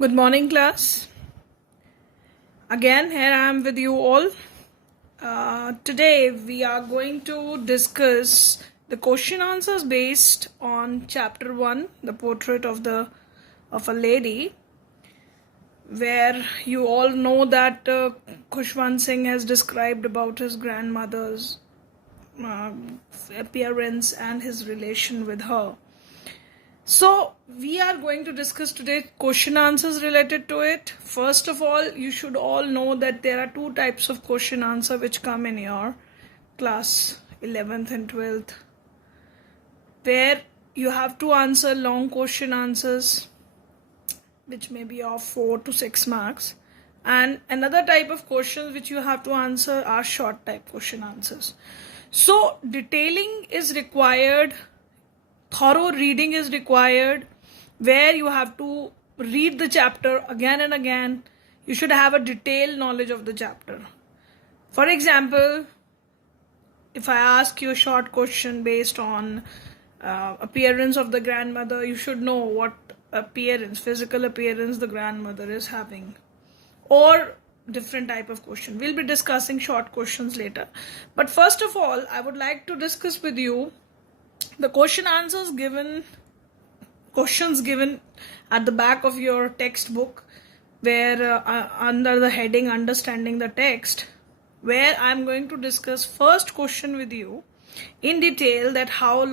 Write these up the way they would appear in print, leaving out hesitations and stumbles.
Good morning, class. Again, here I am with you all. Today, we are going to discuss the question answers based on chapter 1, the portrait of a lady, where you all know that Khushwant Singh has described about his grandmother's uh, appearance and his relation with her. So, we are going to discuss today question answers related to it. First of all, you should all know that there are two types of question answer which come in your class 11th and 12th, where you have to answer long question answers which may be of 4 to 6 marks, and another type of questions which you have to answer are short type question answers. So, detailing is required, thorough reading is required, where you have to read the chapter again and again. You should have a detailed knowledge of the chapter. For example, if I ask you a short question based on appearance of the grandmother, you should know what physical appearance the grandmother is having, or different type of question. We'll be discussing short questions later. But first of all, I would like to discuss with you the questions given at the back of your textbook, where under the heading understanding the text, where I'm going to discuss first question with you in detail, that how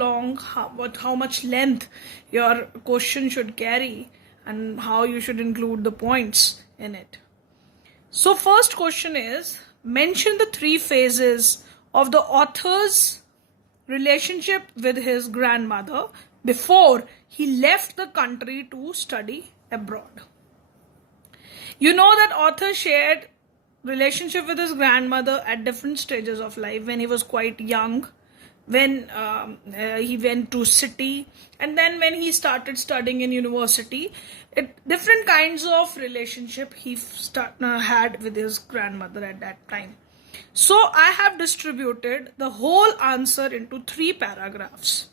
much length your question should carry and how you should include the points in it. So first question is, mention the 3 phases of the author's relationship with his grandmother before he left the country to study abroad. You know that author shared relationship with his grandmother at different stages of life. When he was quite young, when he went to city, and then when he started studying in university, different kinds of relationship he had with his grandmother at that time. So I have distributed the whole answer into 3 paragraphs.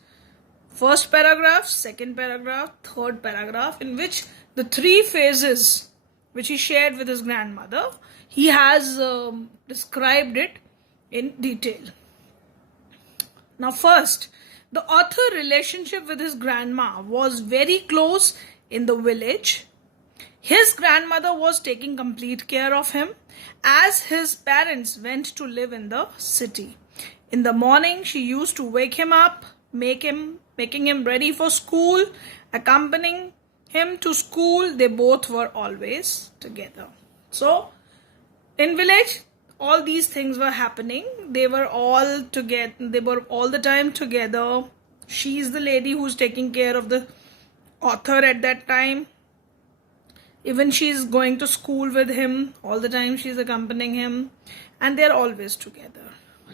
First paragraph, second paragraph, third paragraph, in which the 3 phases which he shared with his grandmother, he has described it in detail. Now first, the author relationship with his grandma was very close in the village. His grandmother was taking complete care of him as his parents went to live in the city. In the morning, she used to wake him up, making him ready for school, accompanying him to school. They both were always together. So, in village, all these things were happening. They were all together. They were all the time together. She's the lady who's taking care of the author at that time. Even she's going to school with him all the time. She's accompanying him, and they're always together.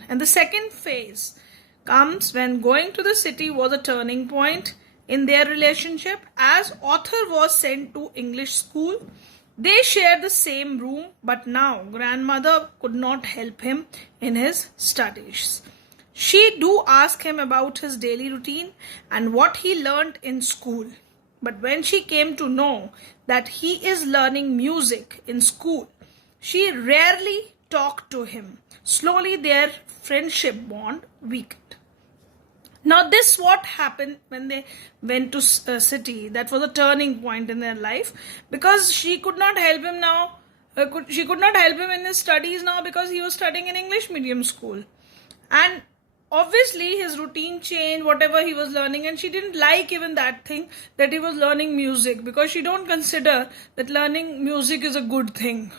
And the second phase comes when going to the city was a turning point in their relationship. As author was sent to English school, they shared the same room, but now grandmother could not help him in his studies. She do ask him about his daily routine and what he learnt in school. But when she came to know that he is learning music in school, she rarely talked to him. Slowly their friendship bond weakened. Now this what happened when they went to city. That was a turning point in their life, because she could not help him now. She could not help him in his studies now, because he was studying in English medium school. And obviously his routine changed, whatever he was learning, and she didn't like even that thing, that he was learning music, because she don't consider that learning music is a good thing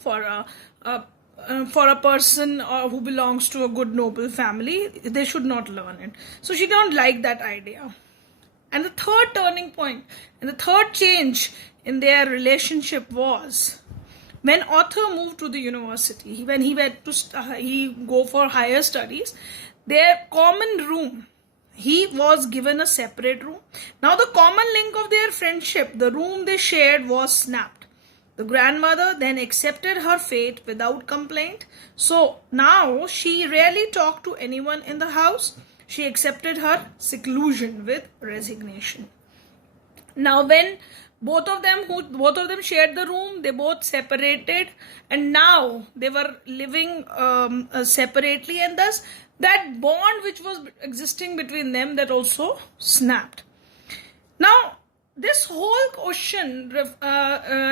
for a person who belongs to a good noble family. They should not learn it. So she don't like that idea. And the third turning point and the third change in their relationship was when author moved to the university. When he went to he go for higher studies, their common room, he was given a separate room. Now the common link of their friendship, the room they shared, was snapped. The grandmother then accepted her fate without complaint. So now she rarely talked to anyone in the house. She accepted her seclusion with resignation. Now when both of them shared the room. They both separated, and now they were living separately, and thus that bond which was existing between them, that also snapped. Now, this whole question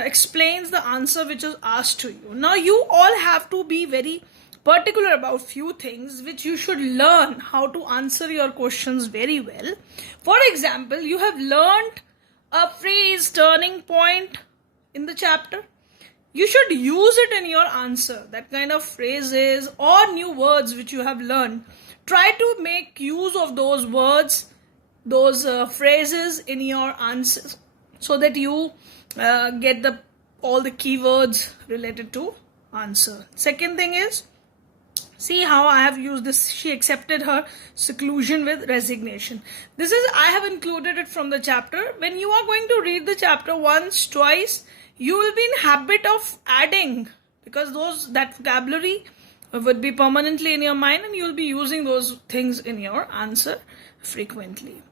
explains the answer which is asked to you. Now, you all have to be very particular about few things which you should learn how to answer your questions very well. For example, you have learned a phrase turning point in the chapter. You should use it in your answer. That kind of phrases or new words which you have learned. Try to make use of those words, those phrases in your answers, so that you get all the keywords related to answer. Second thing is, see how I have used this. She accepted her seclusion with resignation. This is, I have included it from the chapter. When you are going to read the chapter once, twice, you will be in habit of adding, because that vocabulary would be permanently in your mind, and you will be using those things in your answer frequently.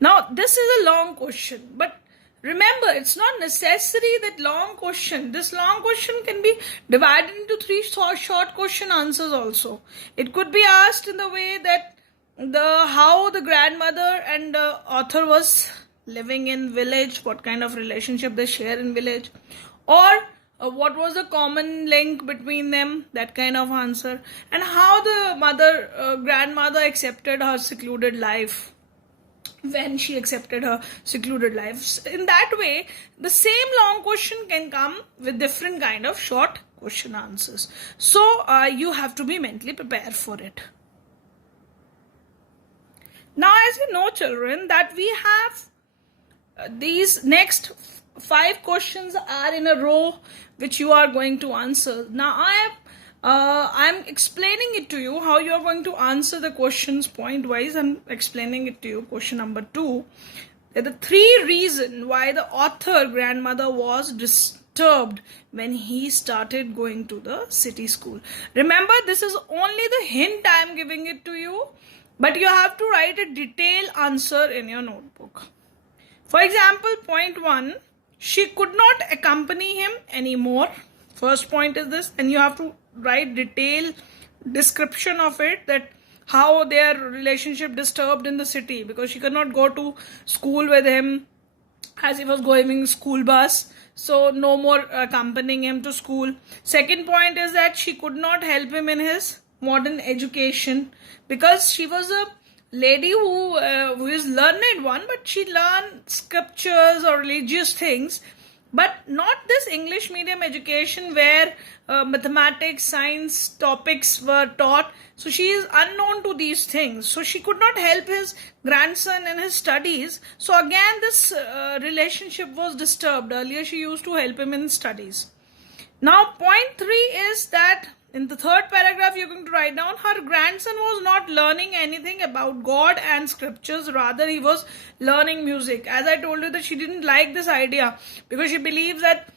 Now, this is a long question, but remember, it's not necessary that this long question can be divided into 3 short question answers also. It could be asked in the way that how the grandmother and the author was living in village, what kind of relationship they share in village, or what was the common link between them, that kind of answer, and how the grandmother accepted her secluded life, when she accepted her secluded life. In that way, the same long question can come with different kind of short question answers. So you have to be mentally prepared for it. Now, as you know, children, that we have these next 5 questions are in a row which you are going to answer. Now, I'm explaining it to you how you are going to answer the questions point wise. I'm explaining it to you. Question number 2. The 3 reasons why the author grandmother was disturbed when he started going to the city school. Remember, this is only the hint I am giving it to you, but you have to write a detailed answer in your notebook. For example, point 1, she could not accompany him anymore. First point is this, and you have to write detailed description of it, that how their relationship disturbed in the city, because she could not go to school with him as he was going in school bus, so no more accompanying him to school. Second point is that she could not help him in his modern education, because she was a lady who is learned one, but she learned scriptures or religious things, but not this English medium education where mathematics, science topics were taught. So she is unknown to these things. So she could not help his grandson in his studies. So again, this relationship was disturbed. Earlier she used to help him in studies. Now, point 3 is that in the third paragraph, you're going to write down, her grandson was not learning anything about God and scriptures. Rather, he was learning music. As I told you, that she didn't like this idea, because she believes that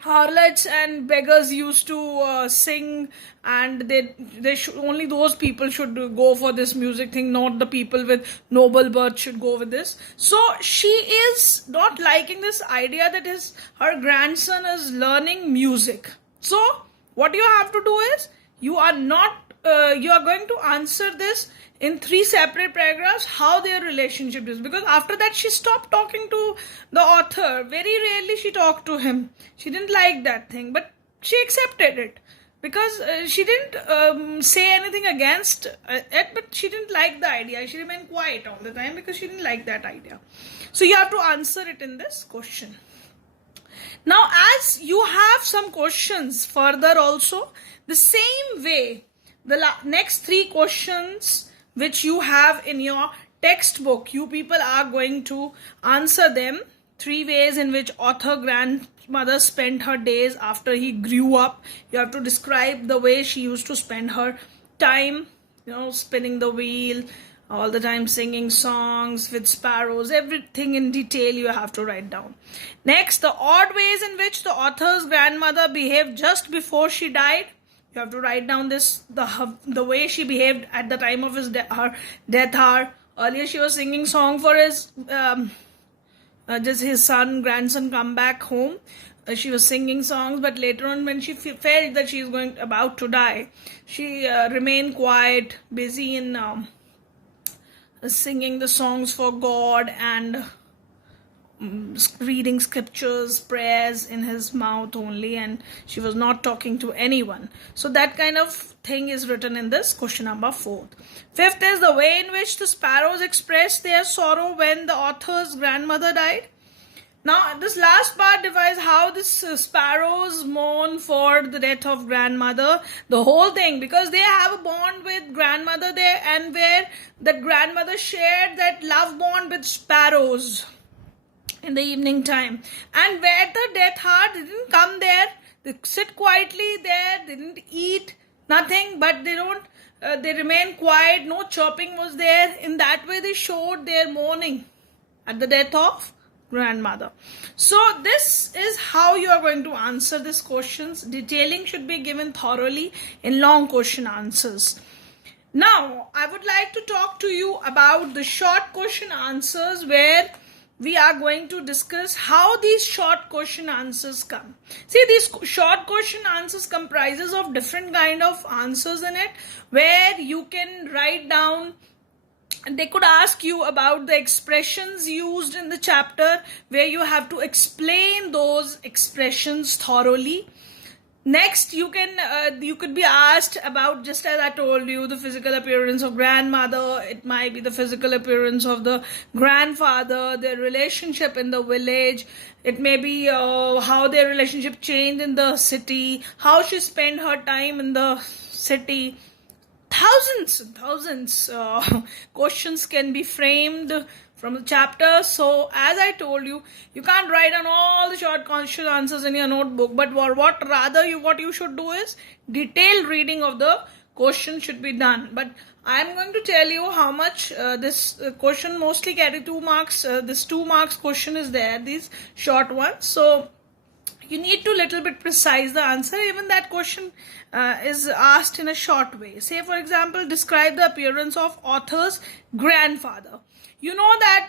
harlots and beggars used to sing, and only those people should go for this music thing, not the people with noble birth should go with this. So she is not liking this idea that her grandson is learning music. So what you have to do is, you are going to answer this in 3 separate paragraphs, how their relationship is. Because after that, she stopped talking to the author. Very rarely she talked to him. She didn't like that thing, but she accepted it, because she didn't say anything against it, but she didn't like the idea. She remained quiet all the time because she didn't like that idea. So you have to answer it in this question. Now, as you have some questions further also, the same way, the next 3 questions which you have in your textbook, you people are going to answer them 3 ways in which author grandmother spent her days after he grew up. You have to describe the way she used to spend her time, spinning the wheel, all the time singing songs with sparrows, everything in detail you have to write down. Next, the odd ways in which the author's grandmother behaved just before she died. You have to write down the way she behaved at the time of her death hour. Earlier she was singing song for his just his grandson come back home. She was singing songs, but later on when she felt that she is about to die, she remained quiet, busy in singing the songs for God and reading scriptures, prayers in his mouth only, and she was not talking to anyone. So that kind of thing is written in this question number 4. 5th is the way in which the sparrows expressed their sorrow when the author's grandmother died. Now, this last part defines how this sparrows mourn for the death of grandmother. The whole thing, because they have a bond with grandmother there, and where the grandmother shared that love bond with sparrows in the evening time. And where the death heart didn't come there, they sit quietly there, they didn't eat, nothing, but they remain quiet, no chirping was there. In that way, they showed their mourning at the death of grandmother. So this is how you are going to answer these questions. Detailing should be given thoroughly in long question answers. Now, I would like to talk to you about the short question answers, where we are going to discuss how these short question answers come. See, these short question answers comprises of different kind of answers in it, where you can write down. They could ask you about the expressions used in the chapter, where you have to explain those expressions thoroughly. Next, you could be asked about, just as I told you, the physical appearance of grandmother. It might be the physical appearance of the grandfather, their relationship in the village. It may be how their relationship changed in the city, how she spent her time in the city. Thousands questions can be framed from the chapter. So as I told you, you can't write on all the short question answers in your notebook, but what you should do is detailed reading of the question should be done. But I am going to tell you how much this question mostly carry 2 marks. This 2 marks question is there, these short ones. So you need to little bit precise the answer. Even that question is asked in a short way. Say, for example, describe the appearance of author's grandfather. You know that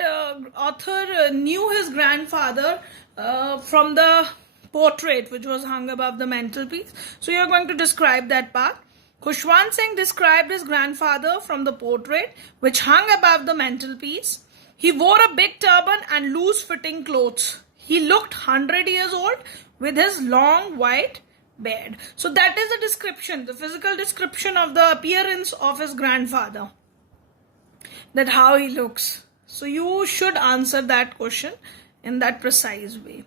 author knew his grandfather from the portrait which was hung above the mantelpiece. So you are going to describe that part. Khushwant Singh described his grandfather from the portrait which hung above the mantelpiece. He wore a big turban and loose-fitting clothes. He looked 100 years old with his long white beard. So that is the description, the physical description of the appearance of his grandfather, that how he looks. So you should answer that question in that precise way.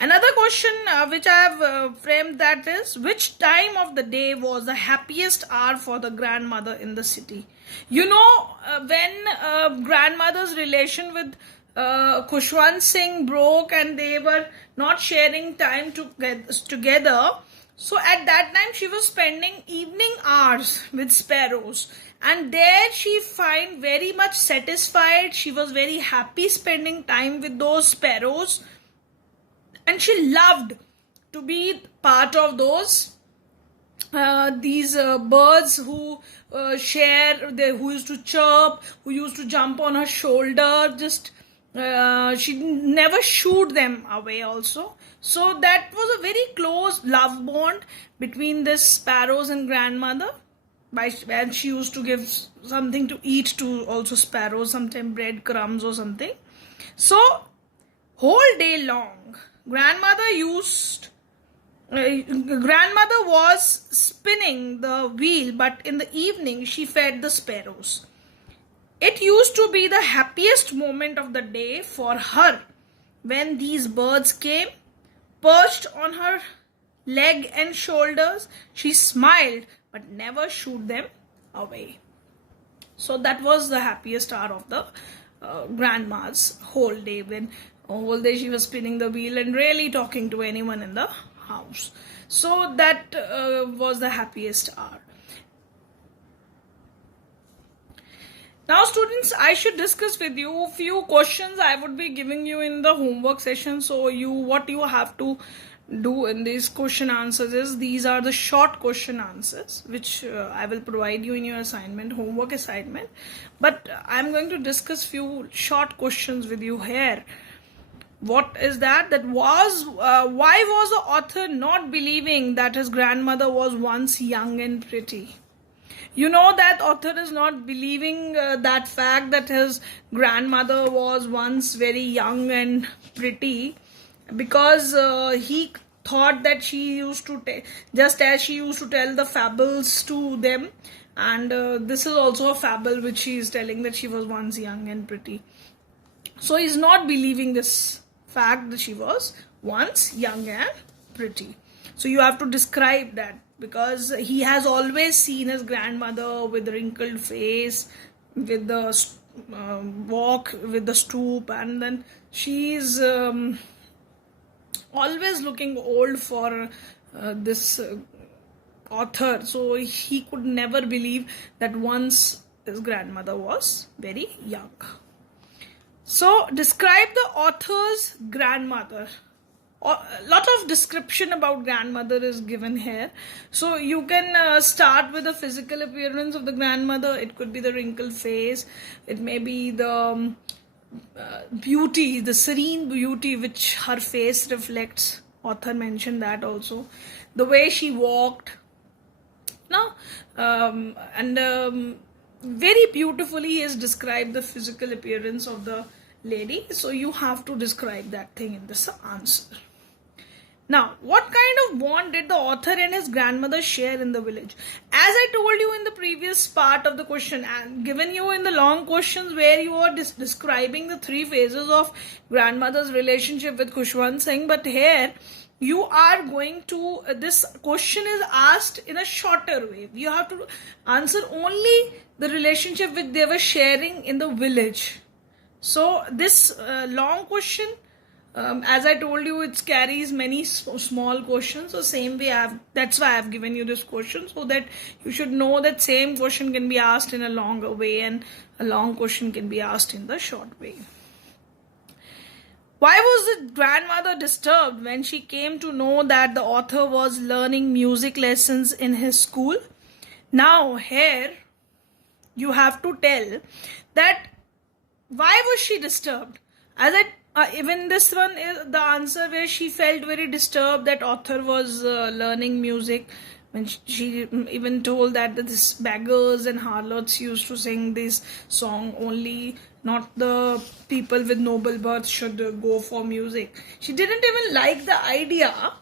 Another question which I have framed, that is, which time of the day was the happiest hour for the grandmother in the city? You know, when grandmother's relation with Khushwant Singh broke and they were not sharing time together. So at that time she was spending evening hours with sparrows, and there she find very much satisfied. She was very happy spending time with those sparrows, and she loved to be part of these birds who who used to chirp, who used to jump on her shoulder. She never shooed them away also. So that was a very close love bond between this sparrows and grandmother. And she used to give something to eat to also sparrows, sometimes bread crumbs or something. So whole day long, grandmother was spinning the wheel, but in the evening she fed the sparrows. It used to be the happiest moment of the day for her when these birds came, perched on her leg and shoulders. She smiled but never shooed them away. So that was the happiest hour of the grandma's whole day, when whole day she was spinning the wheel and really talking to anyone in the house. So that was the happiest hour. Now students, I should discuss with you a few questions I would be giving you in the homework session. So what you have to do in these question answers is, these are the short question answers which I will provide you in your homework assignment. But I'm going to discuss few short questions with you here. What is that? That was why was the author not believing that his grandmother was once young and pretty? You know that author is not believing that fact that his grandmother was once very young and pretty, because he thought that she used to just as she used to tell the fables to them, and this is also a fable which she is telling, that she was once young and pretty. So he's not believing this fact that she was once young and pretty. So you have to describe that, because he has always seen his grandmother with wrinkled face, with the walk, with the stoop, and then she's always looking old for this author. So he could never believe that once his grandmother was very young. So describe the author's grandmother. A lot of description about grandmother is given here. So you can start with the physical appearance of the grandmother. It could be the wrinkled face. It may be the beauty, the serene beauty which her face reflects. Author mentioned that also. The way she walked. Very beautifully he has described the physical appearance of the lady. So you have to describe that thing in this answer. Now, what kind of bond did the author and his grandmother share in the village? As I told you in the previous part of the question, and given you in the long questions where you are describing the three phases of grandmother's relationship with Khushwant Singh, but here you are going to, this question is asked in a shorter way. You have to answer only the relationship which they were sharing in the village. So this long question, as I told you, it carries many small questions. So same way, that's why I have given you this question, so that you should know that same question can be asked in a longer way and a long question can be asked in the short way. Why was the grandmother disturbed when she came to know that the author was learning music lessons in his school? Now here you have to tell that why was she disturbed. As even this one is the answer where she felt very disturbed that author was learning music, when she even told that this beggars and harlots used to sing this song only, not the people with noble birth should go for music. She didn't even like the idea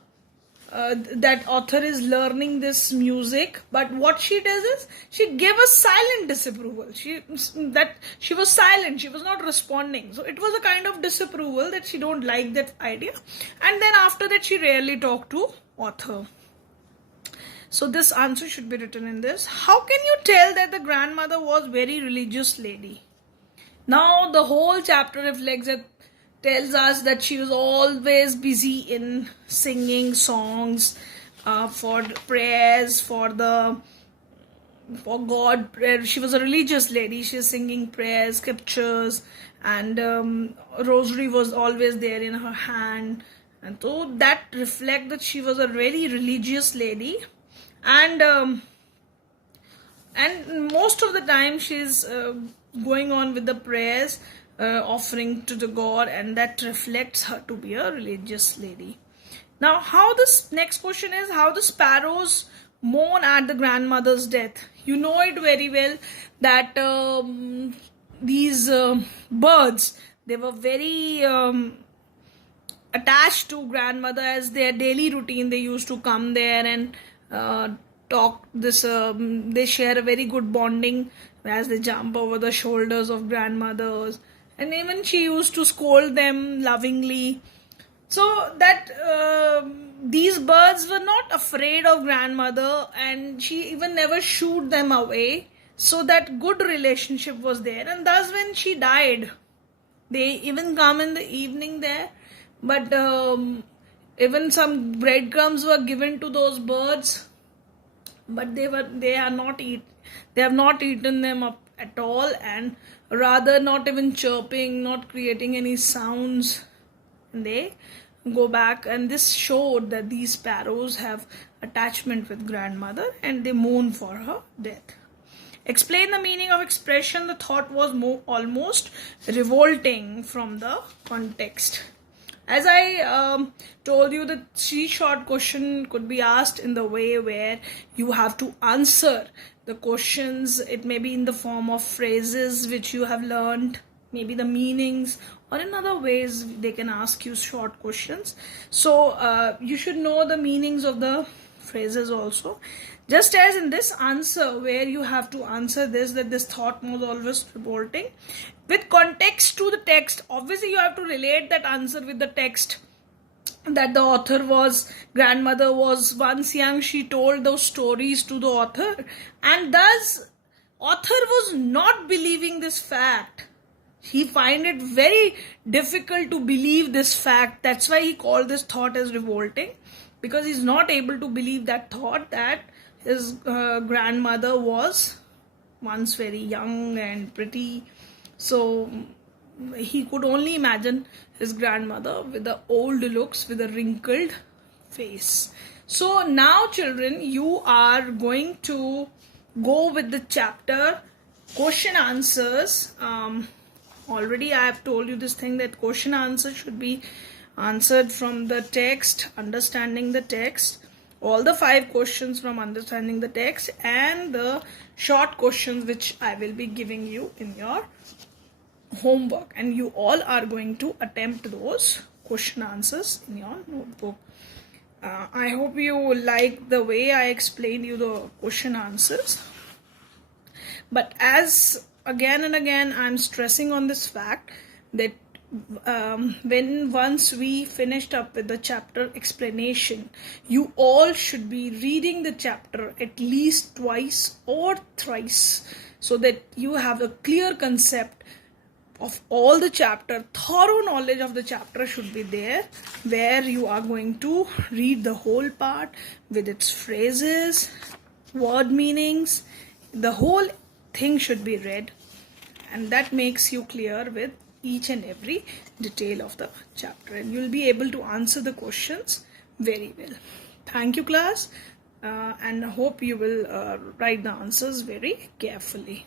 that author is learning this music, but what she does is she gave a silent disapproval. She was silent, she was not responding. So it was a kind of disapproval that she don't like that idea, and then after that she rarely talked to author. So this answer should be written in this. How can you tell that the grandmother was very religious lady? Now the whole chapter reflects that, tells us that she was always busy in singing songs for prayers, for God. Prayer. She was a religious lady. She was singing prayers, scriptures, and rosary was always there in her hand. And so that reflects that she was a very religious lady, and most of the time she's going on with the prayers, offering to the God, and that reflects her to be a religious lady. Now, how this next question is, how the sparrows mourn at the grandmother's death. You know it very well that these birds, they were very attached to grandmother as their daily routine. They used to come there and talk this. They share a very good bonding as they jump over the shoulders of grandmothers. And even she used to scold them lovingly. So that these birds were not afraid of grandmother, and she even never shooed them away. So that good relationship was there. And thus when she died, they even come in the evening there. But even some breadcrumbs were given to those birds. But they have not eaten them up at all, and rather not even chirping, not creating any sounds. And they go back, and this showed that these sparrows have attachment with grandmother and they mourn for her death. Explain the meaning of expression. The thought was almost revolting from the context. As I told you, the 3 short question could be asked in the way where you have to answer the questions. It may be in the form of phrases which you have learned, maybe the meanings, or in other ways they can ask you short questions. So you should know the meanings of the phrases also. Just as in this answer where you have to answer this, that this thought was always revolting, with context to the text. Obviously you have to relate that answer with the text, that the author was, grandmother was once young, she told those stories to the author, and thus author was not believing this fact. He find it very difficult to believe this fact. That's why he called this thought as revolting, because he's not able to believe that thought, that his grandmother was once very young and pretty. So he could only imagine his grandmother with the old looks, with a wrinkled face. So now children, you are going to go with the chapter question answers. Already I have told you this thing, that question answer should be answered from the text, understanding the text, all the 5 questions from understanding the text, and the short questions which I will be giving you in your homework, and you all are going to attempt those question answers in your notebook. I hope you like the way I explained you the question answers. But as again and again I'm stressing on this fact that once we finished up with the chapter explanation, you all should be reading the chapter at least twice or thrice, so that you have a clear concept of all the chapter. Thorough knowledge of the chapter should be there, where you are going to read the whole part with its phrases, word meanings. The whole thing should be read, and that makes you clear with each and every detail of the chapter, and you'll be able to answer the questions very well. Thank you, class, and I hope you will write the answers very carefully.